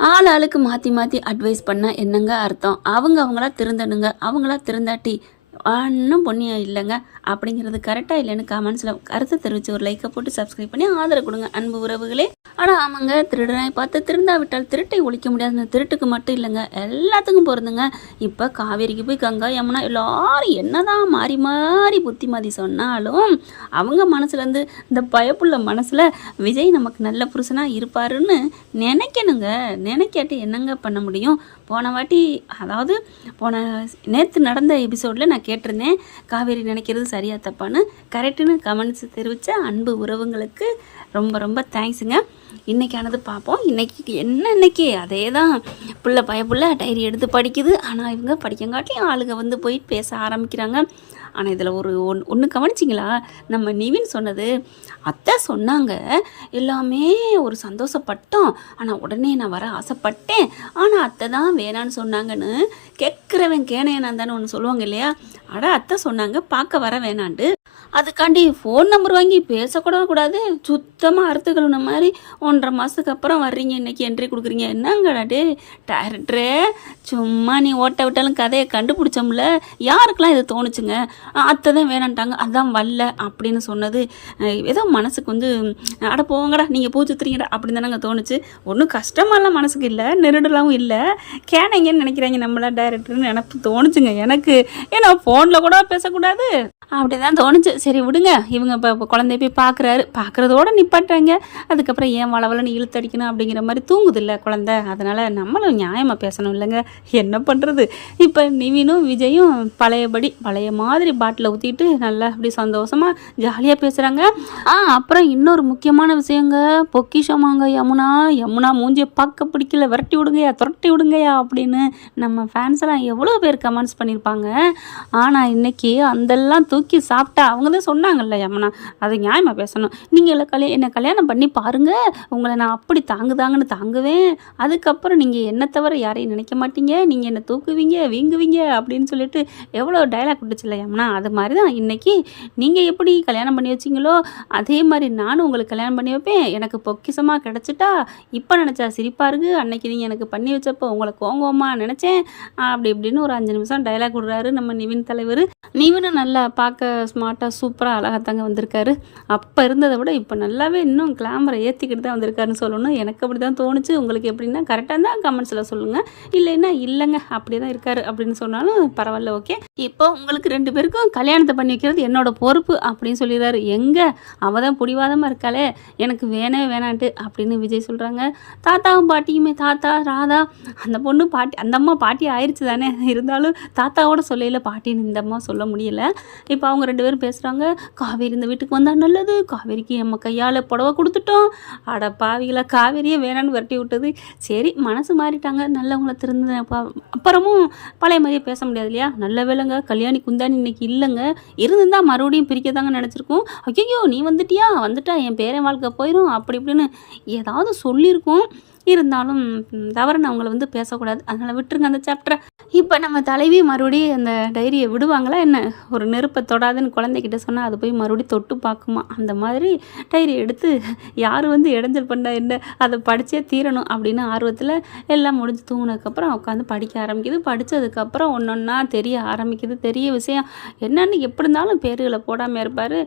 ஆளுக்கு மாற்றி மாற்றி அட்வைஸ் பண்ணால் என்னங்க அர்த்தம்? அவங்களா திருந்தணுங்க. அவங்களா திருந்தாட்டி ஒன்றும் புண்ணியம் இல்லைங்க. அப்படிங்கிறது கரெக்டாக இல்லைன்னு கமெண்ட்ஸில் கருத்தை தெரிவித்து ஒரு லைக்கை போட்டு சப்ஸ்கிரைப் பண்ணி ஆதரவு கொடுங்க அன்பு உறவுகளே. ஆனால் ஆமாங்க, திருடனாய் பார்த்து திருந்தாவிட்டால் திருட்டை ஒழிக்க முடியாதுன்னு திருட்டுக்கு மட்டும் இல்லைங்க, எல்லாத்துக்கும் பொருந்துங்க. இப்போ காவேரிக்கு போய் கங்கா யமுனா எல்லாரும் என்னதான் மாறி மாறி புத்திமதி சொன்னாலும் அவங்க மனசுலேருந்து இந்த பயப்புள்ள மனசில் விஜய் நமக்கு நல்ல புருஷனாக இருப்பாருன்னு நினைக்கணுங்க. நினைக்காட்டி என்னங்க பண்ண முடியும்? போன வாட்டி, அதாவது நேற்று நடந்த எபிசோடில் நான் கேட்டிருந்தேன், காவேரி நினைக்கிறது சரியா தப்பான்னு. கரெக்டுன்னு கமெண்ட்ஸ் தெரிவித்த அன்பு உறவுங்களுக்கு ரொம்ப ரொம்ப தேங்க்ஸுங்க. இன்றைக்கானது பார்ப்போம். இன்னைக்கு அதே தான், பயப்புள்ள டைரி எடுத்து படிக்குது. ஆனால் இவங்க படிக்கங்காட்டியும் ஆளுங்க வந்து போய் பேச ஆரம்பிக்கிறாங்க. ஆனால் இதில் ஒன்று கவனிச்சிங்களா? நம்ம நிவின் சொன்னது, அத்தை சொன்னாங்க எல்லாமே ஒரு சந்தோஷப்பட்டோம், ஆனால் உடனே நான் வர ஆசைப்பட்டேன், ஆனால் அத்தை தான் வேணான்னு சொன்னாங்கன்னு. கேட்குறவன் கேனையனான் தானே ஒன்று சொல்லுவாங்க இல்லையா? அத்தை சொன்னாங்க பார்க்க வர வேணான்ட்டு. அதுக்காண்டி ஃபோன் நம்பர் வாங்கி பேசக்கூட கூடாது. சுத்தமாக அறுத்துக்கணுன மாதிரி 1.5 மாதத்துக்கு அப்புறம் வர்றீங்க, இன்றைக்கி என்ட்ரி கொடுக்குறீங்க. என்னங்கடாடே டைரக்டரே, சும்மா நீ ஓட்ட விட்டாலும் கதையை கண்டுபிடிச்சோம்ல. யாருக்கெல்லாம் இது தோணுச்சுங்க? அத்தை தான் வேணான்ட்டாங்க, அதான் வரல அப்படின்னு சொன்னது ஏதோ மனசுக்கு வந்து அட போங்கடா நீங்கள் பூச்சுத்துறீங்கடா அப்படின்னு தானங்க தோணுச்சு. ஒன்றும் கஷ்டமாலாம் மனசுக்கு இல்லை, நெருடலாகவும் இல்லை. கேனைங்கன்னு நினைக்கிறாங்க நம்மளா டைரக்டர்னு நினப்பு தோணுச்சுங்க எனக்கு. ஏன்னா ஃபோனில் கூட பேசக்கூடாது அப்படி தான் தோணுச்சு. சரி விடுங்க, இவங்க இப்போ குழந்தைய போய் பார்க்குறதோடு நிப்பாட்டாங்க. அதுக்கப்புறம் ஏன் வளவலன்னு இழுத்தடிக்கணும் அப்படிங்கிற மாதிரி தூங்குது இல்லை குழந்தை. அதனால் நம்மளும் நியாயமாக பேசணும் இல்லைங்க, என்ன பண்ணுறது? இப்போ நிவினும் விஜயும் பழைய மாதிரி பாட்டில் ஊற்றிட்டு நல்லா அப்படி சந்தோஷமாக ஜாலியாக பேசுகிறாங்க. அப்புறம் இன்னொரு முக்கியமான விஷயங்க, பொக்கிஷமாங்க யமுனா மூஞ்சியை பார்க்க பிடிக்கல, விரட்டி விடுங்கயா, துரட்டி விடுங்கயா அப்படின்னு நம்ம ஃபேன்ஸ் எல்லாம் எவ்வளோ பேர் கமெண்ட்ஸ் பண்ணியிருப்பாங்க. ஆனால் இன்னைக்கு அதெல்லாம் தூக்கி சாப்பிட்டா அவங்க தான் சொன்னாங்கல்ல யமுனா, அதை நியாயமாக பேசணும். நீங்கள் என்னை கல்யாணம் பண்ணி பாருங்கள், உங்களை நான் அப்படி தாங்குதாங்கன்னு தாங்குவேன், அதுக்கப்புறம் நீங்கள் என்னை தவிர யாரையும் நினைக்க மாட்டீங்க, நீங்கள் என்னை தூக்குவீங்க வீங்குவீங்க அப்படின்னு சொல்லிட்டு எவ்வளோ டைலாக் விட்டுச்சுல்ல யமுனா. அது மாதிரி தான் இன்றைக்கி நீங்கள் எப்படி கல்யாணம் பண்ணி வச்சிங்களோ அதே மாதிரி நானும் உங்களுக்கு கல்யாணம் பண்ணி வைப்பேன். எனக்கு பொக்கிஷமாக கிடச்சிட்டா இப்போ நினச்சா சிரிப்பாக இருக்குது, அன்னைக்கு நீங்கள் எனக்கு பண்ணி வச்சப்போ உங்களை கோங்கோமா நினச்சேன் அப்படி இப்படின்னு ஒரு 5 நிமிஷம் டைலாக் விடுறாரு நம்ம நிவின் தலைவர். நிவினும் நல்லா பார்க்க ஸ்மார்ட்டாக சூப்பராக அழகாத்தாங்க வந்திருக்காரு. அப்போ இருந்ததை விட இப்போ நல்லாவே இன்னும் கிளாமரை ஏற்றிக்கிட்டு தான் வந்திருக்காருன்னு சொல்லணும். எனக்கு அப்படி தான் தோணுச்சு. உங்களுக்கு எப்படின்னா கரெக்டாக தான் கமெண்ட்ஸில் சொல்லுங்கள், இல்லைன்னா இல்லைங்க அப்படி தான் இருக்காரு அப்படின்னு சொன்னாலும் பரவாயில்ல, ஓகே. இப்போ உங்களுக்கு 2 பேருக்கும் கல்யாணத்தை பண்ணி வைக்கிறது என்னோட பொறுப்பு அப்படின்னு சொல்லிடுறாரு. எங்கே அவள் தான் பிடிவாதமாக இருக்காளே, எனக்கு வேணவே வேணான்ட்டு அப்படின்னு விஜய் சொல்கிறாங்க. தாத்தாவும் பாட்டியுமே, தாத்தா ராதா அந்த பொண்ணு பாட்டி, அந்த அம்மா பாட்டி ஆயிடுச்சு தானே, இருந்தாலும் தாத்தாவோட சொல்லையில் பாட்டின்னு இந்த அம்மா சொல்ல முடியல. இப்போ அவங்க 2 பேரும் பேசுகிறாங்க. காவேரி இந்த வீட்டுக்கு வந்தால் நல்லது, காவேரிக்கு நம்ம கையால் புடவை கொடுத்துட்டோம், அட பாவிகளை காவேரியே வேணான்னு விரட்டி விட்டது. சரி மனசு மாறிட்டாங்க, நல்லவங்களை திறந்து அப்புறமும் பழைய மாதிரியே பேச முடியாது இல்லையா? நல்ல வேலைங்க கல்யாணி குந்தாணி இன்னைக்கு இல்லைங்க, இருந்துருந்தால் மறுபடியும் பிரிக்கதாங்க நினச்சிருக்கோம். ஐயோ நீ வந்துட்டா என் பேரன் வாழ்க்கை போயிடும் அப்படி இப்படின்னு ஏதாவது சொல்லியிருக்கோம். இருந்தாலும் தவறுன்னு அவங்கள வந்து பேசக்கூடாது, அதனால் விட்டுருங்க அந்த சாப்டரை. இப்போ நம்ம தலைவி மறுபடியும் அந்த டைரியை விடுவாங்களா என்ன? ஒரு நெருப்பை தொடாதுன்னு குழந்தைகிட்ட சொன்னால் அது போய் மறுபடியும் தொட்டு பார்க்குமா, அந்த மாதிரி டைரியை எடுத்து யார் வந்து இடைஞ்சல் பண்ணா என்ன, அதை படித்தே தீரணும் அப்படின்னு ஆர்வத்தில் எல்லாம் முடிஞ்சு தூங்கினதுக்கப்புறம் உட்காந்து படிக்க ஆரம்பிக்குது. படித்ததுக்கப்புறம் ஒன்றா தெரிய ஆரம்பிக்குது. தெரிய விஷயம் என்னன்னு எப்படி இருந்தாலும் பேருகளை போடாமல் இருப்பார்.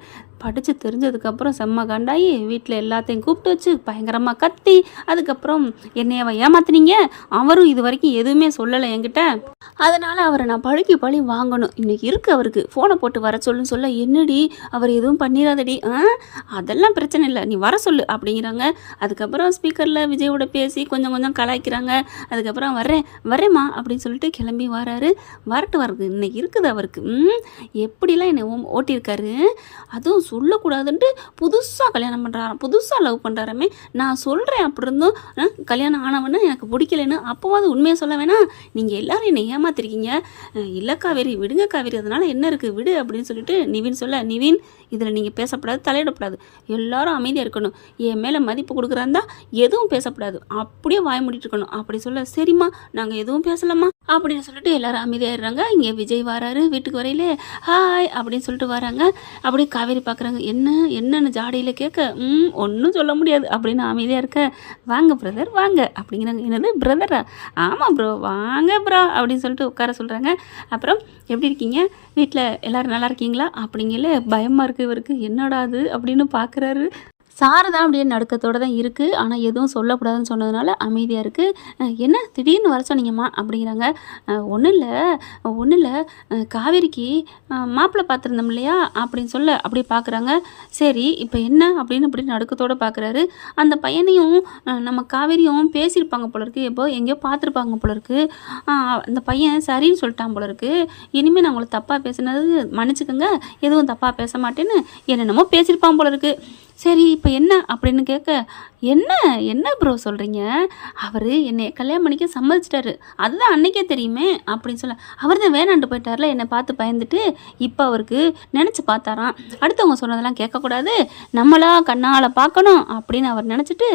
படித்து தெரிஞ்சதுக்கப்புறம் செம்ம கண்டாயி வீட்டில் எல்லாத்தையும் கூப்பிட்டு வச்சு பயங்கரமாக கத்தி, அதுக்கப்புறம் என்னைய ஏமாத்துனீங்க, அவரும் இது வரைக்கும் எதுவுமே சொல்லலை என்கிட்ட, அதனால் அவரை நான் பழி வாங்கணும், இன்றைக்கி இருக்குது அவருக்கு ஃபோனை போட்டு வர சொல்ல என்னடி அவர் எதுவும் பண்ணிடாதடி, அதெல்லாம் பிரச்சனை இல்லை நீ வர சொல்லு அப்படிங்கிறாங்க. அதுக்கப்புறம் ஸ்பீக்கரில் விஜயோட பேசி கொஞ்சம் கலாய்க்கிறாங்க. அதுக்கப்புறம் வரேம்மா அப்படின்னு சொல்லிட்டு கிளம்பி வராரு. வரது இன்னைக்கு இருக்குது அவருக்கு. எப்படிலாம் என்னை ஓட்டியிருக்காரு, அதுவும் சொல்லக்கூடாதுன்ட்டு புதுசாக கல்யாணம் பண்ணுறாராம், புதுசாக லவ் பண்ணுறாராமே. நான் சொல்கிறேன் அப்படி இருந்தும் கல்யாணம் ஆனவன்னு எனக்கு பிடிக்கலன்னு, அப்போவாது உண்மையாக சொல்ல வேணா? நீங்கள் எல்லோரும் என்னை ஏமாத்திருக்கீங்க, இல்லை காவேரி விடுங்க காவேரி, அதனால் என்ன இருக்குது விடு அப்படின்னு சொல்லிட்டு நிவின் சொல்ல, நிவின் இதில் நீங்கள் பேசப்படாது, தலையிடப்படாது, எல்லாரும் அமைதியாக இருக்கணும், என் மேலே மதிப்பு கொடுக்குறாந்தா எதுவும் பேசப்படாது, அப்படியே வாய் மூடிட்டு இருக்கணும் அப்படி சொல்ல, சரிம்மா நாங்கள் எதுவும் பேசலாமா அப்படின்னு சொல்லிட்டு எல்லாரும் அமைதியாயிடுறாங்க. இங்கே விஜய் வராரு. வீட்டுக்கு வரையிலே ஹாய் அப்படின்னு சொல்லிட்டு வராங்க. அப்படியே காவேரி பார்க்குறாங்க. என்னன்னு ஜாடையில் கேட்க ஒன்றும் சொல்ல முடியாது அப்படின்னு அமைதியாக இருக்க, வாங்க பிரதர் வாங்க அப்படிங்கிறாங்க. என்னது பிரதரா? ஆமாம் ப்ரோ வாங்க ப்ரோ அப்படின்னு சொல்லிட்டு உட்கார சொல்கிறாங்க. அப்புறம் எப்படி இருக்கீங்க, வீட்டில் எல்லோரும் நல்லா இருக்கீங்களா அப்படிங்கல பயமாக இருக்குது இவருக்கு. என்னடா அது அப்படின்னு பார்க்குறாரு. சாரதா அப்படியே நடுக்கத்தோடு தான் இருக்குது. ஆனால் எதுவும் சொல்லக்கூடாதுன்னு சொன்னதுனால அமைதியாக இருக்குது. என்ன திடீர்னு வர சொன்னீங்கம்மா அப்படிங்கிறாங்க. ஒன்றும் இல்லை காவேரிக்கு மாப்பிள்ளை பார்த்துருந்தோம் இல்லையா அப்படின்னு சொல்ல அப்படி பார்க்குறாங்க. சரி இப்போ என்ன அப்படின்னு இப்படி நடுக்கத்தோடு பார்க்குறாரு. அந்த பையனையும் நம்ம காவேரியும் பேசியிருப்பாங்க போல இருக்குது. எப்போ எங்கேயோ பார்த்துருப்பாங்க போல இருக்குது. அந்த பையன் சரின்னு சொல்லிட்டான் போல இருக்குது. இனிமேல் நான் உங்களை தப்பாக பேசுனது மன்னிச்சுக்கோங்க, எதுவும் தப்பாக பேச மாட்டேன்னு என்னென்னமோ பேசியிருப்பான் போல இருக்குது. சரி இப்போ என்ன அப்படின்னு கேட்க, என்ன ப்ரோ சொல்கிறீங்க, அவர் என்னை கல்யாணம் பண்ணிக்க சம்மதிச்சிட்டாரு, அதுதான் அன்னைக்கே தெரியுமே அப்படின்னு சொல்ல, அவர் தான் வேணான்ட்டு போயிட்டார்ல என்னை பார்த்து பயந்துட்டு. இப்போ அவருக்கு நினச்சி பார்த்தாராம், அடுத்தவங்க சொன்னதெல்லாம் கேட்கக்கூடாது, நம்மளா கண்ணால் பார்க்கணும் அப்படின்னு அவர் நினச்சிட்டு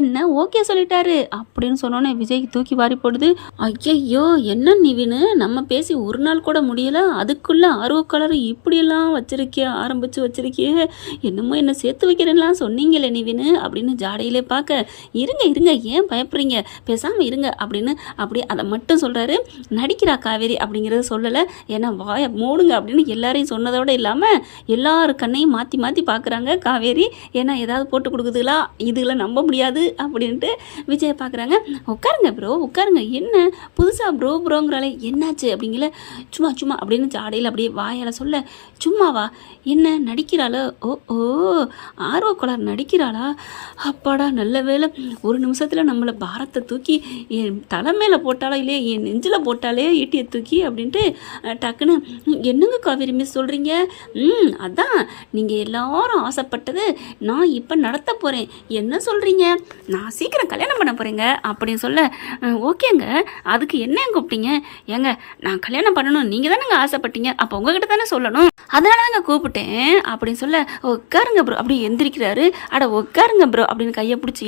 என்ன ஓகே சொல்லிட்டாரு அப்படின்னு சொன்னோன்னே விஜய்க்கு தூக்கி வாரி போடுது. ஐயையோ என்ன நிவின்னு, நம்ம பேசி ஒரு நாள் கூட முடியல, அதுக்குள்ளே ஆர்வக்கலர் இப்படியெல்லாம் ஆரம்பித்து வச்சிருக்கியே, என்னமோ என்ன சேர்த்து வைக்கிறேன்லாம் சொன்னீங்களே நிவின்னு அப்படின்னு ஜாடையிலே பார்க்க, இருங்க ஏன் பயப்படுறீங்க, பேசாமல் இருங்க அப்படின்னு அப்படி அதை மட்டும் சொல்கிறாரு. நடிக்கிறா காவேரி அப்படிங்கிறத சொல்லலை, ஏன்னா வாயை மூடுங்க அப்படின்னு எல்லாரையும் சொன்னதோடு இல்லாமல் எல்லாரு கண்ணையும் மாற்றி மாற்றி பார்க்குறாங்க காவேரி. ஏன்னா ஏதாவது போட்டு கொடுக்குதுங்களா, இதுகளை நம்ப முடியாது அப்படின்ட்டு விஜயை பார்க்குறாங்க. உட்காருங்க ப்ரோ உட்காருங்க, என்ன புதுசாக ப்ரோங்கிறாலே என்னாச்சு அப்படிங்கல, சும்மா அப்படின்னு ஜாடையில் அப்படியே வாயால் சொல்ல, சும்மாவா என்ன நடிக்கிறாளோ, ஓ ஆர்வக்கோளார் நடிக்கிறாளா, அப்பாடா நல்ல வேலை, ஒரு நிமிஷத்தில் நம்மளை பாரத்தை தூக்கி என் தலை மேலே போட்டாலோ இல்லையே என் நெஞ்சில் போட்டாலே ஈட்டியை தூக்கி அப்படின்ட்டு டக்குன்னு, என்னங்க காவேரி மிஸ் சொல்கிறீங்க, அதான் நீங்கள் எல்லாரும் ஆசைப்பட்டது நான் இப்போ நடத்த போகிறேன், என்ன சொல்கிறீங்க, நான் சீக்கிரம் கல்யாணம் பண்ண போகிறேங்க அப்படின்னு சொல்ல, ஓகேங்க அதுக்கு என்ன கூப்பிட்டீங்க, ஏங்க நான் கல்யாணம் பண்ணணும் நீங்கள் தானேங்க ஆசைப்பட்டீங்க, அப்போ உங்ககிட்ட தானே சொல்லணும், அதனால தாங்க கூப்பிட்டேன் அப்படின்னு சொல்ல, உட்காருங்க ப்ரோ அப்படி எந்திரிக்கிறாரு. அட உட்காருங்க ப்ரோ அப்படின்னு கையை பிடிச்சி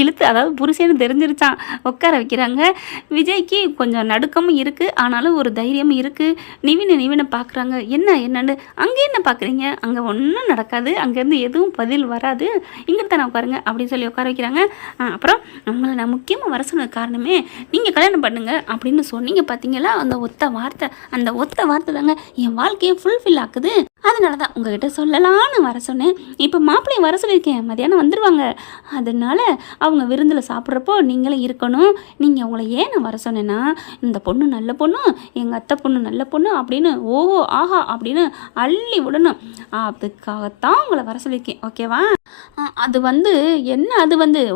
இழுத்து அதாவது புருஷன்னு தெரிஞ்சிருச்சான் உட்கார வைக்கிறாங்க. விஜய்க்கு கொஞ்சம் நடுக்கமும் இருக்குது, ஆனாலும் ஒரு தைரியமும் இருக்குது. நிவினை பார்க்குறாங்க. என்னன்னு அங்கே என்ன பார்க்குறீங்க, அங்கே ஒன்றும் நடக்காது, அங்கேருந்து எதுவும் பதில் வராது, இங்கே தானே உட்காருங்க அப்படின்னு சொல்லி உட்கார வைக்கிறாங்க. அப்புறம் உங்களை நான் முக்கியமாக வர சொன்னது காரணமே நீங்கள் கல்யாணம் பண்ணுங்க அப்படின்னு சொன்னீங்க பார்த்தீங்களா, அந்த ஒத்த வார்த்தை தாங்க என் வாழ்க்கையை ஃபுல்ஃபில் ஆக்குது, அதனால தான் உங்ககிட்ட சொல்லலான்னு வர சொன்னேன். இப்போ மாப்பிள்ளையும் வர சொல்லியிருக்கேன், மதியானம் வந்துடுவாங்க, அதனால் அவங்க விருந்தில் சாப்பிட்றப்போ நீங்களும் இருக்கணும். நீங்கள் உங்களை ஏன் நான் வர சொன்னேன்னா, இந்த பொண்ணு நல்ல பொண்ணு, எங்கள் அத்தை பொண்ணு நல்ல பொண்ணு அப்படின்னு ஓஹோ ஆஹா அப்படின்னு அள்ளி விடணும், அதுக்காகத்தான் உங்களை வர சொல்லியிருக்கேன், ஓகேவா. அது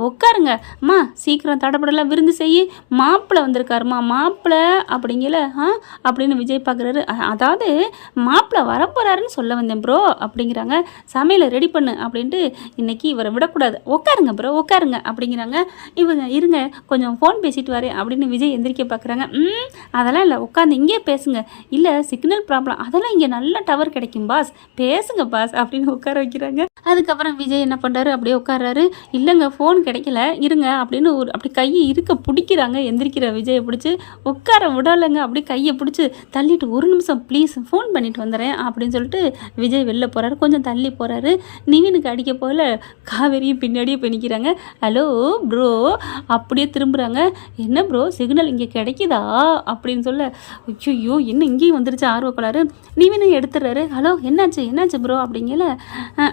உட்காருங்க அம்மா, சீக்கிரம் தடப்படலாம் விருந்து செய்ய, மாப்பிள்ளை வந்திருக்காருமா, மாப்பிள்ளை அப்படிங்கல அப்படின்னு விஜய் பார்க்குறாரு. அதாவது மாப்பிள்ளை வரப்போறாருன்னு சொல்ல வந்தேன் ப்ரோ அப்படிங்கிறாங்க. சமையலை ரெடி பண்ணு அப்படின்ட்டு, இன்னைக்கு இவரை விடக்கூடாது, உட்காருங்க ப்ரோ உட்காருங்க அப்படிங்கிறாங்க. இவங்க இருங்க கொஞ்சம் ஃபோன் பேசிட்டு வரேன் அப்படின்னு விஜய் எந்திரிக்க பார்க்குறாங்க. அதெல்லாம் இல்லை, உட்காந்து இங்கே பேசுங்க, இல்லை சிக்னல் ப்ராப்ளம், அதெல்லாம் இங்கே நல்ல டவர் கிடைக்கும் பாஸ், பேசுங்க பாஸ் அப்படின்னு உட்கார வைக்கிறாங்க. அதுக்கப்புறம் விஜய் என்ன பண்ணுறாரு, அப்படியே உட்கார்றாரு. இல்லைங்க ஃபோன் கிடைக்கல இருங்க அப்படின்னு அப்படி கையை பிடிக்கிறாங்க. எந்திரிக்கிற விஜயை பிடிச்சி உட்கார விடலைங்க, அப்படி கையை பிடிச்சி தள்ளிட்டு, ஒரு நிமிஷம் ப்ளீஸ் ஃபோன் பண்ணிட்டு வந்துடுறேன் அப்படின்னு சொல்லிட்டு விஜய் வெளில போகிறாரு. கொஞ்சம் தள்ளி போகிறாரு. நிவினுக்கு அடிக்க போகல, காவேரியும் பின்னாடியே போய் நிற்கிறாங்க. ஹலோ ப்ரோ அப்படியே திரும்புகிறாங்க. என்ன ப்ரோ சிக்னல் இங்கே கிடைக்குதா அப்படின்னு சொல்ல, ஐயோ என்ன இங்கேயும் வந்துருச்சு ஆர்வக்கோளாறு. நிவினை எடுத்துடுறாரு. ஹலோ என்னாச்சு ப்ரோ அப்படிங்கல,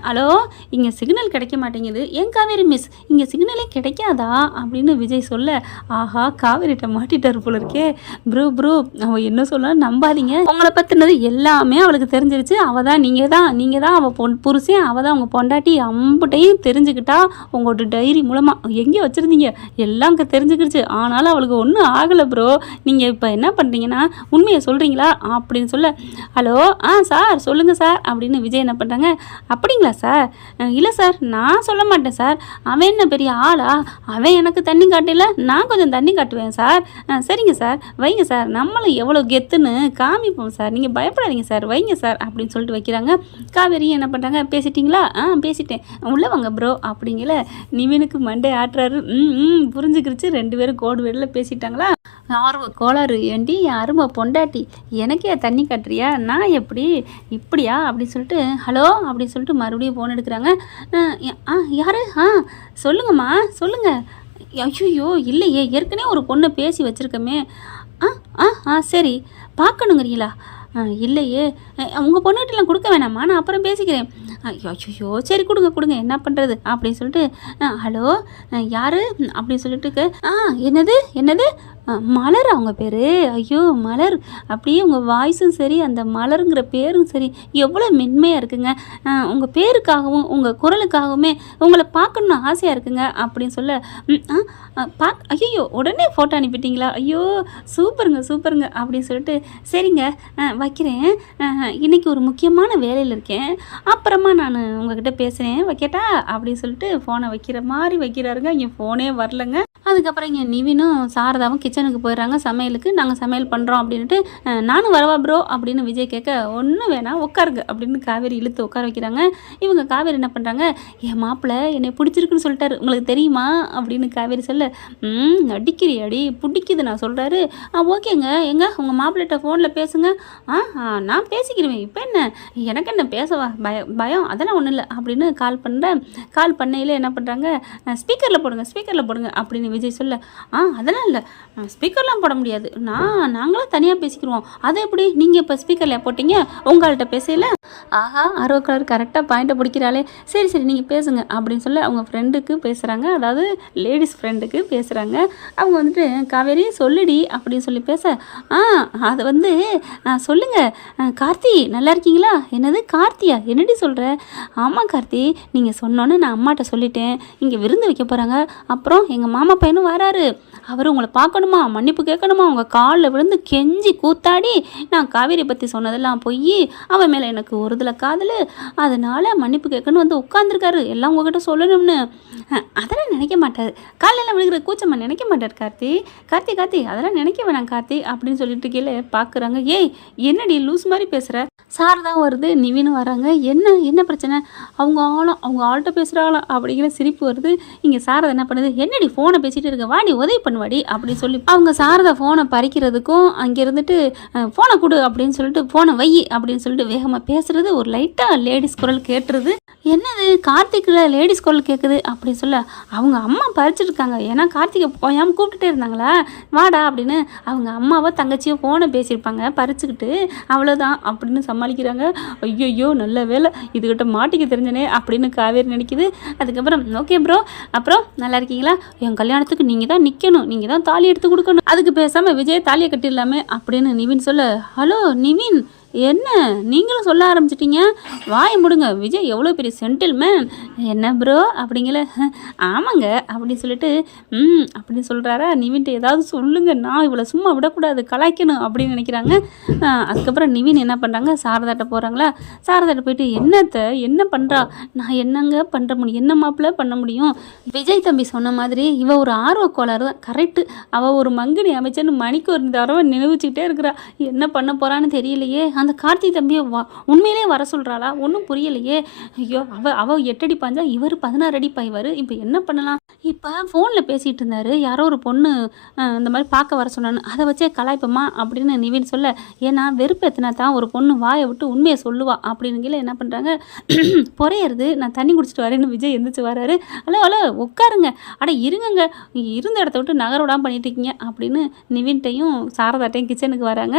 ஹலோ இங்கே சிக்னல் கிடைக்க மாட்டேங்குது, ஏன் காவேரி மிஸ் இங்கே சிக்னலே கிடைக்காதா அப்படின்னு விஜய் சொல்ல, ஆஹா காவேரிட்ட மாட்டிட்டார் போல இருக்கே. ப்ரோ அவள் என்ன சொல்ல நம்பாதீங்க, உங்களை பற்றினது எல்லாமே அவளுக்கு தெரிஞ்சிருச்சு, அவள் தான் நீங்கள் தான் அவள் புருஷன், அவள் தான் உங்கள் பொண்டாட்டி, அம்புட்டையும் தெரிஞ்சுக்கிட்டா உங்களோட டைரி மூலமாக எங்கே வச்சுருந்தீங்க எல்லாம் அங்கே தெரிஞ்சுக்கிடுச்சு, ஆனாலும் அவளுக்கு ஒன்றும் ஆகலை ப்ரோ, நீங்கள் இப்போ என்ன பண்ணுறீங்கன்னா உண்மையை சொல்கிறீங்களா அப்படின்னு சொல்ல, ஹலோ சார் சொல்லுங்கள் சார் அப்படின்னு விஜய் என்ன பண்ணுறாங்க. அப்படிங்களா சார், இல்லை சார் நான் சொல்ல மாட்டேன் சார், அவன் என்ன பெரிய ஆளா, அவன் எனக்கு தண்ணி காட்டல, நான் கொஞ்சம் தண்ணி காட்டுவேன் சார், சரிங்க சார் வைங்க சார், நம்மளும் எவ்வளோ கெத்துன்னு காமிப்போம் சார், நீங்கள் பயப்படாதீங்க சார் வைங்க சார் அப்படின்னு சொல்லிட்டு வைக்கிறாங்க. காவேரி என்ன பண்ணுறாங்க, பேசிட்டிங்களா, பேசிட்டேன் உள்ளே வாங்க ப்ரோ அப்படிங்கல. நிவினுக்கு மண்டே ஆட்டுறாரு. புரிஞ்சுக்கிடுச்சு, ரெண்டு பேரும் கோடு வெளில பேசிட்டாங்களா. ஆர்வ கோளாறு ஏண்டி என் அருமை பொண்டாட்டி எனக்கே தண்ணி கட்டுறியா நான் எப்படி இப்படியா அப்படின்னு சொல்லிட்டு ஹலோ அப்படின்னு சொல்லிட்டு மறுபடியும் ஃபோன் எடுக்கிறாங்க. யார் சொல்லுங்கம்மா சொல்லுங்கள். ஐயோ இல்லையே ஏற்கனவே ஒரு பொண்ணை பேசி வச்சுருக்கமே. ஆ ஆ ஆ சரி பார்க்கணுங்கிறீங்களா? இல்லையே உங்கள் பொண்ணுகிட்டலாம் கொடுக்க வேணாம்மா நான் அப்புறம் பேசிக்கிறேன். ஐயோ சரி கொடுங்க கொடுங்க என்ன பண்ணுறது அப்படின்னு சொல்லிட்டு ஹலோ யார் அப்படின்னு சொல்லிட்டு என்னது என்னது மலர் அவங்க பேர். ஐயோ மலர் அப்படியே உங்கள் வாய்ஸும் சரி அந்த மலருங்கிற பேரும் சரி எவ்வளோ மென்மையாக இருக்குங்க. உங்கள் பேருக்காகவும் உங்கள் குரலுக்காகவுமே உங்களை பார்க்கணுன்னு ஆசையாக இருக்குங்க அப்படின்னு சொல்ல ஐயோ உடனே ஃபோட்டோ அனுப்பிட்டீங்களா? ஐயோ சூப்பருங்க சூப்பருங்க அப்படின்னு சொல்லிட்டு சரிங்க வைக்கிறேன். இன்றைக்கி ஒரு முக்கியமான வேலையில் இருக்கேன் அப்புறமா நான் உங்ககிட்ட பேசுகிறேன் வைக்கட்டா அப்படின்னு சொல்லிட்டு ஃபோனை வைக்கிற மாதிரி வைக்கிறாருங்க. இங்கே ஃபோனே வரலங்க. அதுக்கப்புறம் இங்கே நிவினும் சாரதாவும் கிச்சனுக்கு போயிடுறாங்க சமையலுக்கு. நாங்கள் சமையல் பண்ணுறோம் அப்படின்ட்டு நானும் வரவா ப்ரோ அப்படின்னு விஜய் கேட்க ஒன்றும் வேணாம் உட்காருங்க அப்படின்னு காவேரி இழுத்து உட்கார வைக்கிறாங்க. இவங்க காவேரி என்ன பண்ணுறாங்க என் மாப்பிள்ளை என்னை பிடிச்சிருக்குன்னு சொல்லிட்டாரு உங்களுக்கு தெரியுமா அப்படின்னு காவேரி சொல்ல நடிக்கிறி அடி பிடிக்குது நான் சொல்கிறாரு. ஓகேங்க எங்க உங்கள் மாப்பிள்ளைகிட்ட ஃபோனில் பேசுங்க. நான் பேசிக்கிறேன் இப்போ என்ன எனக்கு என்ன பேசவா பயம் அதெல்லாம் ஒன்றும் இல்லை அப்படின்னு கால் பண்ணுறேன். கால் பண்ணையில் என்ன பண்ணுறாங்க ஸ்பீக்கரில் போடுங்க அப்படின்னு விஜய் சொல்ல அதெல்லாம் இல்லை ஸ்பீக்கர்லாம் போட முடியாது நாங்களும் தனியாக பேசிக்கிடுவோம். அதை எப்படி நீங்கள் இப்போ ஸ்பீக்கரில் போட்டீங்க உங்கள்கிட்ட பேசல? அறுபது கரெக்டாக பாயிண்ட்டை பிடிக்கிறாளே. சரி நீங்கள் பேசுங்க அப்படின்னு சொல்ல அவங்க ஃப்ரெண்டுக்கு பேசுகிறாங்க. அதாவது லேடிஸ் ஃப்ரெண்டுக்கு பேசுகிறாங்க. அவங்க வந்துட்டு காவேரி சொல்லுடி அப்படின்னு சொல்லி பேச அதை வந்து சொல்லுங்கள் கார்த்தி நல்லா இருக்கீங்களா? என்னது கார்த்தியா என்னடி சொல்கிற? ஆமாம் கார்த்தி நீங்கள் சொன்னோன்னு நான் அம்மாட்ட சொல்லிட்டேன் இங்கே விருந்து வைக்க போகிறாங்க. அப்புறம் எங்கள் மாமா பையனும் வராரு. அவர் உங்களை பார்க்கணுமா மன்னிப்பு கேட்கணுமா உங்கள் காலில் விழுந்து கெஞ்சி கூத்தாடி நான் காவேரி பற்றி சொன்னதெல்லாம் போய் அவன் மேலே எனக்கு ஒரு இதில் காதல் அதனால் மன்னிப்பு கேட்கணும் வந்து உட்காந்துருக்காரு எல்லாம் உங்ககிட்ட சொல்லணும்னு. அதெல்லாம் நினைக்க மாட்டார் காலையில் விழுகிற கூச்சம்மா நினைக்க மாட்டார் கார்த்தி அதெல்லாம் நினைக்க வேணாம் கார்த்தி அப்படின்னு சொல்லிட்டு கீழே பார்க்குறாங்க. ஏய் என்னடி லூஸ் மாதிரி பேசுகிற? சாரதான் வருது நிவினும் வராங்க. என்ன பிரச்சனை? அவங்க ஆள்கிட்ட பேசுகிறாங்களாம் அப்படிங்கிற சிரிப்பு வருது. இங்கே சாரதா என்ன பண்ணுது என்னடி ஃபோனை பேசிகிட்டு இருக்க வாடி உதவி பண்ணுவாடி அப்படின்னு சொல்லி அவங்க சாரதா ஃபோனை பறிக்கிறதுக்கும் அங்கே இருந்துட்டு ஃபோனை கொடு அப்படின்னு சொல்லிட்டு ஃபோனை வை அப்படின்னு சொல்லிட்டு வேகமாக பேசுறது ஒரு லைட்டாக லேடிஸ் குரல் கேட்டுருது. என்னது கார்த்திகில் லேடிஸ் குரல் கேட்குது அப்படின்னு சொல்ல அவங்க அம்மா பறிச்சிருக்காங்க. ஏன்னா கார்த்திகை போயாமல் கூப்பிட்டுட்டே இருந்தாங்களா வாடா அப்படின்னு அவங்க அம்மாவோ தங்கச்சியோ ஃபோனை பேசியிருப்பாங்க பறிச்சுக்கிட்டு அவ்வளோதான் அப்படின்னு சமாளிக்கிறாங்க. ஐயோ நல்ல வேலை இதுகிட்ட மாட்டிக்க தெரிஞ்சனே அப்படின்னு காவேரி நினைக்குது. அதுக்கப்புறம் ஓகே ப்ரோ அப்புறம் நல்லா இருக்கீங்களா? என் கல்யாணத்துக்கு நீங்கள் தான் நிற்கணும் நீங்கள் தான் தாலி எடுத்து கொடுக்கணும் அதுக்கு பேசாமல் விஜய் தாலியை கட்டிடலாமே அப்படின்னு நிவின் சொல்ல ஹலோ நிவின் என்ன நீங்களும் சொல்ல ஆரம்பிச்சிட்டிங்க வாயை முடுங்க விஜய் எவ்வளோ பெரிய சென்டில்மேன் என்ன ப்ரோ அப்படிங்கல ஆமாங்க அப்படின்னு சொல்லிட்டு அப்படின்னு சொல்கிறாரா நிவின்ட்டு ஏதாவது சொல்லுங்க நான் இவ்வளோ சும்மா விடக்கூடாது கலாய்க்கணும் அப்படின்னு நினைக்கிறாங்க. அதுக்கப்புறம் நிவின் என்ன பண்ணுறாங்க சாரதாட்ட போகிறாங்களா. சாரதாட்ட போயிட்டு என்ன பண்ணுறா நான் என்னங்க பண்ணுற முடியும் என்ன மாப்பிள்ள பண்ண முடியும்? விஜய் தம்பி சொன்ன மாதிரி இவ ஒரு ஆர்வ கோளாறு தான் கரெக்டு. அவள் ஒரு மங்கினி அமைச்சர்னு மணிக்கு ஒரு தடவை நினைவுச்சிக்கிட்டே இருக்கிறா என்ன பண்ண போகிறான்னு தெரியலையே. அந்த கார்த்தி தம்பியை உண்மையிலே வர சொல்கிறாளா ஒன்றும் புரியலையே. ஐயோ அவ 8 அடி பாஞ்சா இவர் 16 அடி பாய்வார். இப்போ என்ன பண்ணலாம்? இப்போ ஃபோனில் பேசிகிட்டு இருந்தார் யாரோ ஒரு பொண்ணு இந்த மாதிரி பார்க்க வர சொன்னான்னு அதை வச்சே கலாய்ப்போமா அப்படின்னு நிவின் சொல்ல ஏன்னா வெறுப்பு எத்தனை தான் ஒரு பொண்ணு வாயை விட்டு உண்மையை சொல்லுவா அப்படின்னு என்ன பண்ணுறாங்க பொறையிறது நான் தண்ணி குடிச்சிட்டு வரேன்னு விஜய் எந்திரிச்சு வராரு. ஹலோ உட்காருங்க அட இருங்க இருந்த இடத்த விட்டு நகர விடாமல் பண்ணிட்டு இருக்கீங்க அப்படின்னு நிவின்ட்டையும் சாரதாட்டையும் கிச்சனுக்கு வராங்க.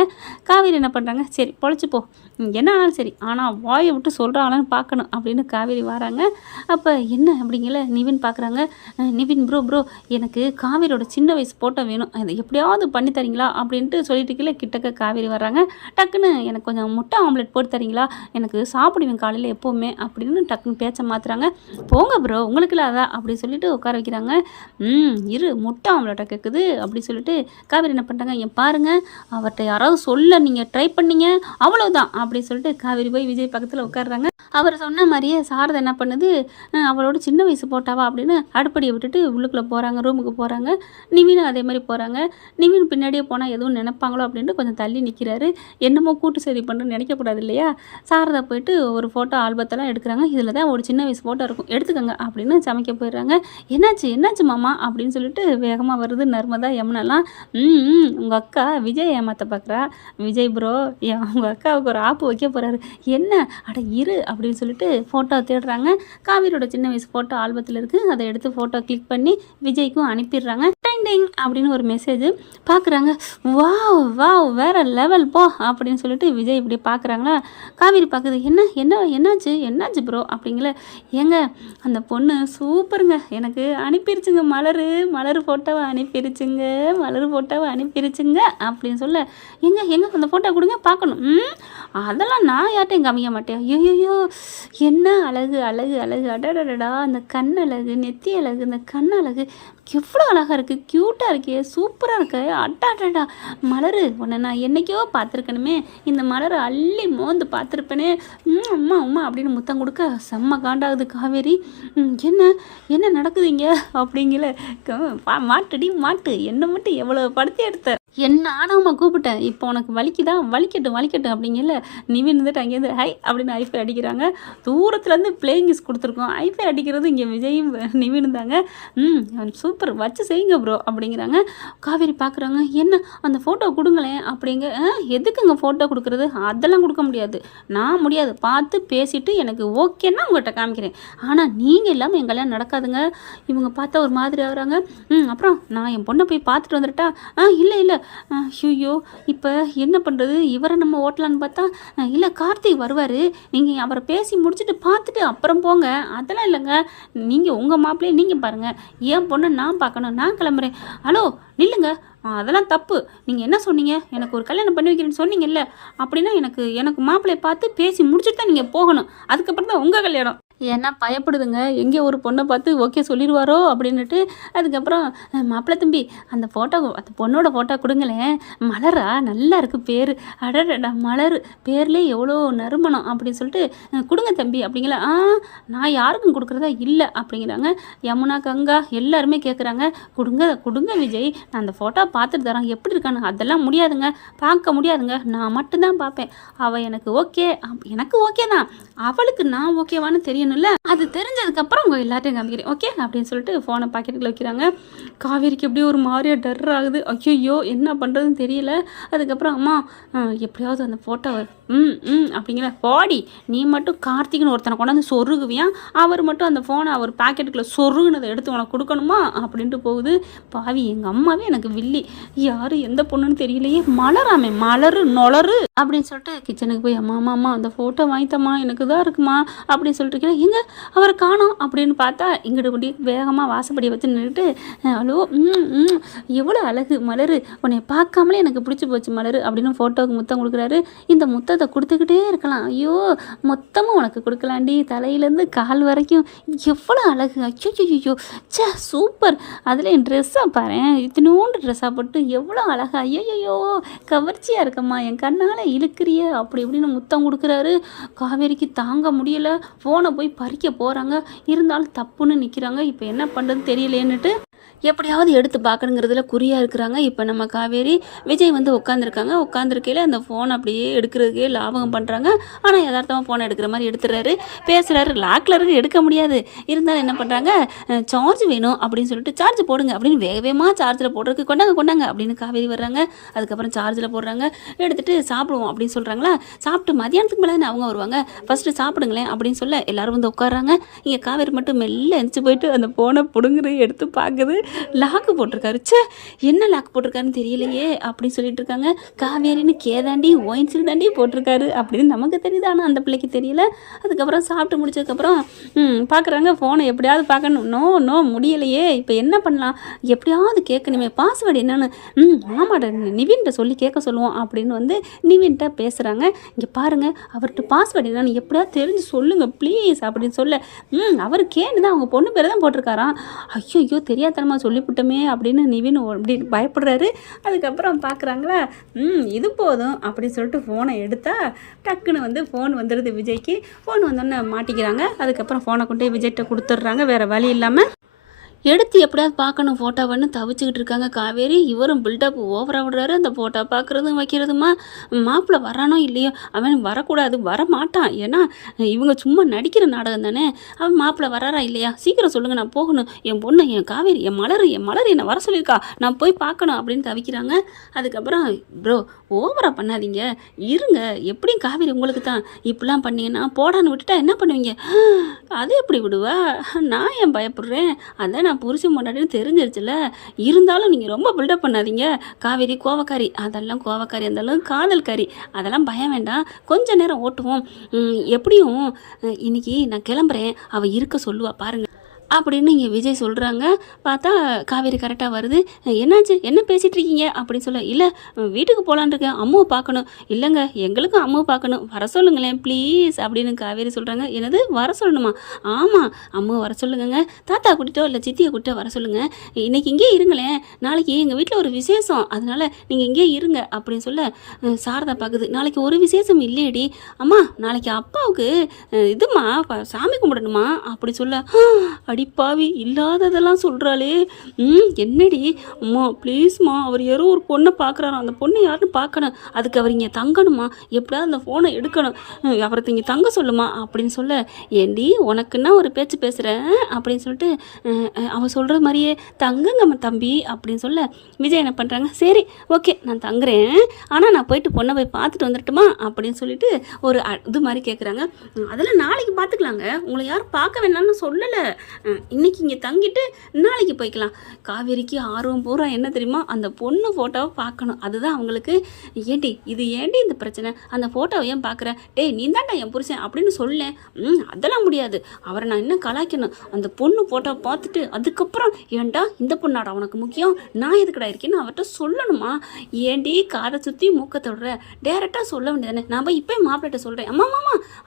காவேரி என்ன பண்ணுறாங்க சரி பொழைச்சிப்போ என்ன ஆனாலும் சரி ஆனால் வாயை விட்டு சொல்கிறாங்களான்னு பார்க்கணும் அப்படின்னு காவேரி வராங்க. அப்போ என்ன அப்படிங்கல நிவின் பார்க்குறாங்க. நிவின் ப்ரோ எனக்கு காவேரியோட சின்ன வயசு போட்டோ வேணும் அதை எப்படியாவது பண்ணி தரீங்களா அப்படின்ட்டு சொல்லிட்டு கிட்டக்க காவேரி வர்றாங்க. டக்குன்னு எனக்கு கொஞ்சம் முட்டை ஆம்லெட் போட்டு தரீங்களா எனக்கு சாப்பிடுவேன் காலையில் எப்போவுமே அப்படின்னு டக்குன்னு பேச்ச மாற்றுறாங்க. போங்க ப்ரோ உங்களுக்கு இல்லாதா அப்படி சொல்லிட்டு உட்கார வைக்கிறாங்க. இரு முட்டை ஆம்லெட்டை கேட்குது அப்படி சொல்லிட்டு காவேரி என்ன பண்ணுறாங்க என் பாருங்கள் அவர்கிட்ட யாராவது சொல்ல நீங்கள் ட்ரை பண்ணீங்க அவ்வளோதான் அப்படின்னு சொல்லிட்டு காவேரி போய் விஜய் பக்கத்தில் உட்காடுறாங்க. அவர் சொன்ன மாதிரியே சாரதா என்ன பண்ணுது, அவளோட சின்ன வயசு போட்டாவா அப்படின்னு அடுப்படியை விட்டுட்டு உள்ளுக்குள்ளே போகிறாங்க, ரூமுக்கு போகிறாங்க. நிவினும் அதே மாதிரி போகிறாங்க. நிவின் பின்னாடியே போனால் எதுவும் நினைப்பாங்களோ அப்படின்ட்டு கொஞ்சம் தள்ளி நிற்கிறாரு. என்னமோ கூட்டு சரி பண்ணுறேன்னு நினைக்கக்கூடாது இல்லையா. சாரதா போயிட்டு ஒரு ஃபோட்டோ ஆல்பத்தெல்லாம் எடுக்கிறாங்க. இதில் தான் ஒரு சின்ன வயசு ஃபோட்டோ இருக்கும், எடுத்துக்கோங்க அப்படின்னு சமைக்க போயிடுறாங்க. என்னாச்சு மாமா அப்படின்னு சொல்லிட்டு வேகமாக வருது நர்மதா யமுனாலாம். உங்கள் அக்கா விஜய் ஏமாற்ற பார்க்குறா. விஜய் ப்ரோ உங்கள் அக்காவுக்கு ஒரு ஆப்பு வைக்க போகிறாரு. என்ன அட இரு அப்படின்னு சொல்லிட்டு ஃபோட்டோ தேடுறாங்க. காவேரியோட சின்ன வயசு ஃபோட்டோ ஆல்பத்தில் இருக்குது. அதை எடுத்து ஃபோட்டோ கிளிக் பண்ணி விஜய்க்கும் அனுப்பிடுறாங்க. டைங் அப்படின்னு ஒரு மெசேஜ் பார்க்குறாங்க. வாவ் வேற லெவல் போ அப்படின்னு சொல்லிட்டு விஜய் இப்படி பார்க்குறாங்களா. காவேரி பார்க்குது. என்னாச்சு ப்ரோ அப்படிங்கள. ஏங்க அந்த பொண்ணு சூப்பருங்க, எனக்கு அனுப்பிருச்சுங்க மலர் ஃபோட்டோவை அனுப்பிருச்சுங்க அப்படின்னு சொல்ல, எங்க அந்த ஃபோட்டோ கொடுங்க பார்க்கணும். அதெல்லாம் நான் யார்ட்டையும் காமிக்க மாட்டேன். ஐயோ என்ன அழகு அடடடா, அந்த கண் அழகு, நெத்தி அழகு, இந்த கண் அழகு எவ்வளோ அழகாக இருக்குது, க்யூட்டாக இருக்கே, சூப்பராக இருக்கு. அட்டாடா மலர், உன்னை நான் என்றைக்கோ பார்த்துருக்கணுமே, இந்த மலரை அள்ளி மோந்து பார்த்துருப்பேனே, அம்மா அப்படின்னு முத்தம் கொடுக்க செம்ம காண்டாகுது காவேரி. என்ன நடக்குதுங்க அப்படிங்கல. மாட்டு என்னை மட்டும் எவ்வளோ படுத்தி எடுத்த, என்ன ஆனவமாக கூப்பிட்டேன், இப்போ உனக்கு வலிக்கட்டும் அப்படிங்கல. நிவின் வந்துட்டு அங்கேருந்து ஹை அப்படின்னு ஐஃபை அடிக்கிறாங்க. தூரத்துலேருந்து பிளேயிங்கிஸ் கொடுத்துருக்கோம். ஐஃபை அடிக்கிறது இங்கே விஜயும் நிவின் இருந்தாங்க. சூப்பர் வச்சு செய்யுங்க ப்ரோ அப்படிங்கிறாங்க. காவேரி பார்க்குறாங்க. என்ன அந்த ஃபோட்டோ கொடுங்களேன் அப்படிங்க. எதுக்குங்க ஃபோட்டோ கொடுக்குறது, அதெல்லாம் கொடுக்க முடியாது, நான் முடியாது, பார்த்து பேசிவிட்டு எனக்கு ஓகேன்னா உங்கள்கிட்ட காமிக்கிறேன், ஆனால் நீங்கள் இல்லாமல் என் கல்யாணம் நடக்காதுங்க. இவங்க பார்த்தா ஒரு மாதிரி ஆகுறாங்க. அப்புறம் நான் என் பொண்ணை போய் பார்த்துட்டு வந்துட்டா. இல்லை ஐயோ இப்போ என்ன பண்ணுறது, இவரை நம்ம ஓட்டலான்னு பார்த்தா இல்லை கார்த்திக் வருவார், நீங்கள் அவரை பேசி முடிச்சுட்டு பார்த்துட்டு அப்புறம் போங்க. அதெல்லாம் இல்லைங்க, நீங்கள் உங்கள் மாப்பிள்ளையே நீங்கள் பாருங்கள், என் பொண்ணை நான் பார்க்கணும், நான் கிளம்புறேன். ஹலோ நில்லுங்க, அதெல்லாம் தப்பு. நீங்கள் என்ன சொன்னீங்க, எனக்கு ஒரு கல்யாணம் பண்ணி வைக்கிறேன்னு சொன்னீங்கல்ல, அப்படின்னா எனக்கு மாப்பிள்ளையை பார்த்து பேசி முடிச்சுட்டு தான் நீங்கள் போகணும், அதுக்கப்புறம் தான் உங்கள் கல்யாணம். ஏன்னா பயப்படுதுங்க, எங்கே ஒரு பொண்ணை பார்த்து ஓகே சொல்லிடுவாரோ அப்படின்னுட்டு. அதுக்கப்புறம் மாப்பிள்ளை தம்பி அந்த பொண்ணோட ஃபோட்டோ கொடுங்களேன், மலரா நல்லா இருக்குது பேர், அடடா மலர் பேர்லேயே எவ்வளோ நறுமணம் அப்படின்னு சொல்லிட்டு கொடுங்க தம்பி அப்படிங்களா. நான் யாருக்கும் கொடுக்குறதா இல்லை அப்படிங்கிறாங்க. யமுனா கங்கா எல்லாருமே கேட்குறாங்க. கொடுங்க விஜய், நான் அந்த ஃபோட்டோ பார்த்துட்டு தரேன், எப்படி இருக்கானு. அதெல்லாம் முடியாதுங்க, பார்க்க முடியாதுங்க, நான் மட்டும்தான் பார்ப்பேன். அவள் எனக்கு ஓகே தான், அவளுக்கு நான் ஓகேவான்னு தெரியணும்ல, அது தெரிஞ்சதுக்கப்புறம் உங்கள் எல்லாத்தையும் காமிக்கிறேன் ஓகே அப்படின்னு சொல்லிட்டு ஃபோனை பாக்கெட்டில் வைக்கிறாங்க. காவேரிக்கு எப்படியோ ஒரு மாதிரியாக டர் ஆகுது. ஐயோ என்ன பண்ணுறதுன்னு தெரியல. அதுக்கப்புறம் அம்மா எப்படியாவது அந்த ஃபோட்டோவை அப்படிங்கிற பாடி, நீ மட்டும் கார்த்திக்னு ஒருத்தனை கொண்டாந்து சொருகுவியா, அவர் மட்டும் அந்த ஃபோனை அவர் பாக்கெட்டுக்குள்ளே சொருகுனதை எடுத்து உனக்கு கொடுக்கணுமா அப்படின்ட்டு போகுது. பாவி எங்கள் அம்மாவே எனக்கு வில்லி, யார் எந்த பொண்ணுன்னு தெரியலையே, மலரு நொலரு அப்படின்னு சொல்லிட்டு கிச்சனுக்கு போய் அம்மா அந்த ஃபோட்டோ வாங்கித்தம்மா, எனக்கு தான் இருக்குமா அப்படின்னு சொல்லிட்டு இருக்கேன். எங்கே அவரை காணோம் அப்படின்னு பார்த்தா இங்கிட்ட கொண்டு வேகமாக வாசப்படியை வச்சு நின்றுட்டு, ஹலோ எவ்வளோ அழகு மலரு, உன்னை பார்க்காமலே எனக்கு பிடிச்சி போச்சு மலரு அப்படின்னு ஃபோட்டோவுக்கு முத்தம் கொடுக்குறாரு. இந்த முத்தத்தை கொடுத்துக்கிட்டே இருக்கலாம், ஐயோ மொத்தமாக உனக்கு கொடுக்கலாண்டி, தலையிலேருந்து கால் வரைக்கும் எவ்வளோ அழகு, ஐயோ சூப்பர். அதில் என் ட்ரெஸ்ஸாக பாரு, இத்தினோண்டு ட்ரெஸ்ஸாக போட்டு எவ்வளோ அழகா, ஐயோ கவர்ச்சியாக இருக்கம்மா, என் கண்ணால் இழுக்கிறிய அப்படி இப்படின்னு முத்தம் கொடுக்குறாரு. காவேரிக்கு தாங்க முடியலை, ஃபோனை போய் பறிக்க போகிறாங்க. இருந்தாலும் தப்புன்னு நிற்கிறாங்க. இப்போ என்ன பண்ணுறதுன்னு தெரியலேன்னுட்டு எப்படியாவது எடுத்து பார்க்கணுங்கிறதுல குறியாக இருக்கிறாங்க. இப்போ நம்ம காவேரி விஜய் வந்து உட்காந்துருக்கையில் அந்த ஃபோன் அப்படியே எடுக்கிறதுக்கே லாபகம் பண்ணுறாங்க. ஆனால் யதார்த்தமாக ஃபோனை எடுக்கிற மாதிரி எடுத்துடுறாரு, பேசுகிறாரு, லாக்கில் இருக்கு, எடுக்க முடியாது. இருந்தாலும் என்ன பண்ணுறாங்க, சார்ஜ் வேணும் அப்படின்னு சொல்லிட்டு சார்ஜ் போடுங்க அப்படின்னு வேகமாக சார்ஜில் போடுறதுக்கு கொண்டாங்க அப்படின்னு காவேரி வர்றாங்க. அதுக்கப்புறம் சார்ஜில் போடுறாங்க, எடுத்துகிட்டு சாப்பிடுவோம் அப்படின்னு சொல்கிறாங்களா. சாப்பிட்டு மதியானத்துக்கு மேலே அவங்க வருவாங்க, ஃபஸ்ட்டு சாப்பிடுங்களேன் அப்படின்னு சொல்ல எல்லோரும் வந்து உட்காடுறாங்க. இங்கே காவேரி மட்டும் மெல்ல எந்திரிச்சு போயிட்டு அந்த ஃபோனை பிடுங்குறது எடுத்து பார்க்குது. லாக்கு போட்டிருக்காரு, என்ன லாக்கு போட்டிருக்காருன்னு தெரியலையே அப்படின்னு சொல்லிட்டு இருக்காங்க. காவேரின்னு கேதாண்டி ஒயின்ஸில் தாண்டி போட்டிருக்காரு அப்படின்னு நமக்கு தெரியுது, ஆனால் அந்த பிள்ளைக்கு தெரியல. அதுக்கப்புறம் சாப்பிட்டு முடிச்சதுக்கப்புறம் பார்க்குறாங்க, ஃபோனை எப்படியாவது பார்க்கணும். நோ முடியலையே, இப்போ என்ன பண்ணலாம், எப்படியாவது கேட்கணுமே, பாஸ்வேர்டு என்னன்னு. ஆமாடா நிவின்கிட்ட சொல்லி கேட்க சொல்லுவோம் அப்படின்னு வந்து நிவின்கிட்ட பேசுகிறாங்க. இங்கே பாருங்கள், அவர்கிட்ட பாஸ்வேர்டு என்னன்னு எப்படியாவது தெரிஞ்சு சொல்லுங்கள் ப்ளீஸ் அப்படின்னு சொல்ல, அவர் கேன்னு தான் அவங்க பொண்ணு பேர் தான் போட்டிருக்காராம். ஐயோ தெரியாதனமா சொல்லிவிட்டோமே அப்படின்னு நிவின் அப்படி பயப்படுறாரு. அதுக்கப்புறம் பார்க்குறாங்களா, இது போதும் அப்படின்னு சொல்லிட்டு ஃபோனை எடுத்தா டக்குன்னு வந்து ஃபோன் வந்துடுது விஜய்க்கு. ஃபோன் வந்தோடனே மாட்டிக்கிறாங்க. அதுக்கப்புறம் ஃபோனை கொண்டு போய் விஜய்கிட்ட கொடுத்துட்றாங்க வேறு வழி இல்லாமல். எடுத்து எப்படியாவது பார்க்கணும் ஃபோட்டோவன்னு தவிச்சுக்கிட்டு இருக்காங்க காவேரி. இவரும் பில்டப் ஓவராக விடுறாரு. அந்த ஃபோட்டோ பார்க்குறதும் வைக்கிறதுமா. மாப்பிள்ளை வரானோ இல்லையோ, அவன் வரக்கூடாது, வரமாட்டான். ஏன்னா இவங்க சும்மா நடிக்கிற நாடகம் தானே. அவன் மாப்பிள்ளை வராரா இல்லையா, சீக்கிரம் சொல்லுங்கள், நான் போகணும், என் பொண்ணு, என் காவேரி, என் மலர் என்னை வர சொல்லியிருக்கா, நான் போய் பார்க்கணும் அப்படின்னு தவிக்கிறாங்க. அதுக்கப்புறம் ப்ரோ ஓவராக பண்ணாதீங்க, இருங்க, எப்படியும் காவேரி உங்களுக்கு தான், இப்படிலாம் பண்ணீங்கன்னா போடான்னு விட்டுட்டா என்ன பண்ணுவீங்க? அது எப்படி விடுவா, நான் ஏன் பயப்படுறேன், அதான் நான் புருஷன் முன்னாடின்னு தெரிஞ்சிருச்சுல, இருந்தாலும் நீங்கள் ரொம்ப பில்டப் பண்ணாதீங்க. காவேரி கோவக்காரி, அதெல்லாம் கோவக்காரி, இருந்தாலும் காதல்காரி, அதெல்லாம் பயம் வேண்டாம், கொஞ்ச நேரம் ஓட்டுவோம். எப்படியும் இன்னைக்கு நான் கிளம்புறேன், அவள் இருக்க சொல்லுவா பாருங்கள் அப்படின்னு இங்கே விஜய் சொல்கிறாங்க. பார்த்தா காவேரி கரெக்டாக வருது. என்னாச்சு, என்ன பேசிகிட்டு இருக்கீங்க அப்படின்னு சொல்ல, இல்லை வீட்டுக்கு போகலான் இருக்கேன், அம்மாவை பார்க்கணும். இல்லைங்க, எங்களுக்கும் அம்மாவை பார்க்கணும், வர சொல்லுங்களேன் ப்ளீஸ் அப்படின்னு காவேரி சொல்கிறாங்க. என்னது வர சொல்லணுமா? ஆமாம், அம்மாவை வர சொல்லுங்கங்க, தாத்தா கூட்டிட்டோ இல்லை சித்தியை கூட்டிட்டோ வர சொல்லுங்கள், இன்றைக்கி இங்கே இருங்களேன், நாளைக்கு எங்கள் வீட்டில் ஒரு விசேஷம், அதனால் நீங்கள் இங்கே இருங்க அப்படின்னு சொல்ல சாரதா பார்க்குது. நாளைக்கு ஒரு விசேஷம் இல்லையடி அம்மா, நாளைக்கு அப்பாவுக்கு இதுமா சாமி கும்பிடணுமா அப்படி சொல்ல, அடிப்பாவி இல்லாததெல்லாம் சொல்கிறாளே, என்னடி அம்மா ப்ளீஸ்மா, அவர் யாரோ ஒரு பொண்ணை பார்க்குறாரோ, அந்த பொண்ணை யாருன்னு பார்க்கணும், அதுக்கு அவர் இங்கே தங்கணுமா, எப்படியாவது அந்த ஃபோனை எடுக்கணும், அவரை இங்கே தங்க சொல்லுமா அப்படின்னு சொல்ல, ஏண்டி உனக்குன்னா ஒரு பேச்சு பேசுகிறேன் அப்படின்னு சொல்லிட்டு அவன் சொல்கிற மாதிரியே தங்குங்க தம்பி அப்படின்னு சொல்ல, விஜய் என்ன பண்ணுறாங்க, சரி ஓகே நான் தங்குறேன், ஆனால் நான் போயிட்டு பொண்ணை போய் பார்த்துட்டு வந்துட்டுமா அப்படின்னு சொல்லிட்டு ஒரு இது மாதிரி கேட்குறாங்க. அதெல்லாம் நாளைக்கு பார்த்துக்கலாங்க, உங்களை யாரும் பார்க்க வேணாம்னு சொல்லலை, இன்னைக்கு இங்கே தங்கிட்டு நாளைக்கு போய்க்கலாம். காவேரிக்கு ஆர்வம் பூரா என்ன தெரியுமா, அந்த பொண்ணு ஃபோட்டோவை பார்க்கணும், அதுதான் அவங்களுக்கு. ஏண்டி இந்த பிரச்சனை, அந்த ஃபோட்டோவை ஏன் பார்க்குற, டேய் நீ தான்டா என் புருஷன் அப்படின்னு சொல்லேன். அதெல்லாம் முடியாது, அவரை நான் இன்னும் கலாய்க்கணும், அந்த பொண்ணு ஃபோட்டோவை பார்த்துட்டு அதுக்கப்புறம் ஏன்டா இந்த பொண்ணாடா உனக்கு முக்கியம், நான் எதுக்கடா இருக்கேன்னு அவர்கிட்ட சொல்லணுமா, ஏண்டி காரை சுற்றி மூக்க தொடுற, டேரெக்டாக சொல்ல வேண்டியதானே, நான் போய் இப்போ மாப்பிள்ளைகிட்ட சொல்கிறேன், அம்மா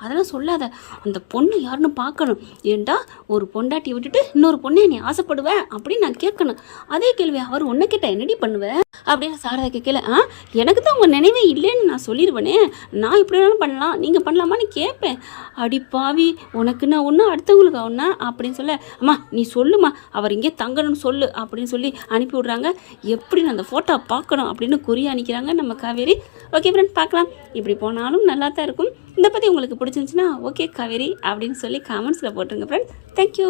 அதெல்லாம் சொல்லாத, அந்த பொண்ணு யாருன்னு பார்க்கணும், ஏன்டா ஒரு பொண்டாட்டி விட்டுட்டு இன்னொரு பொண்ணை நீ ஆசைப்படுவேன் அப்படின்னு நான் கேட்கணும், அதே கேள்வி அவர் ஒன்றை கேட்டால் என்னடி பண்ணுவேன் அப்படின்னு சாரதா கேட்கல. எனக்கு தான் உங்கள் நினைவே இல்லைன்னு நான் சொல்லிடுவேனே, நான் இப்படி வேணாலும் பண்ணலாம், நீங்கள் பண்ணலாமான்னு கேட்பேன், அடிப்பாவி உனக்குன்னா ஒன்று அடுத்தவங்களுக்கு ஒன்றா அப்படின்னு சொல்ல, அம்மா நீ சொல்லுமா, அவர் இங்கே தங்கணும்னு சொல்லு அப்படின்னு சொல்லி அனுப்பி விட்றாங்க. எப்படி நான் அந்த ஃபோட்டோ பார்க்கணும் அப்படின்னு குறி அனுப்பிக்கிறாங்க நம்ம காவேரி. ஓகே ஃப்ரெண்ட், பார்க்கலாம், இப்படி போனாலும் நல்லா தான் இருக்கும். இதை பற்றி உங்களுக்கு பிடிச்சிருந்துச்சுன்னா ஓகே காவேரி அப்படின்னு சொல்லி காமெண்ட்ஸில் போட்டுருங்க ஃப்ரெண்ட். தேங்க்யூ.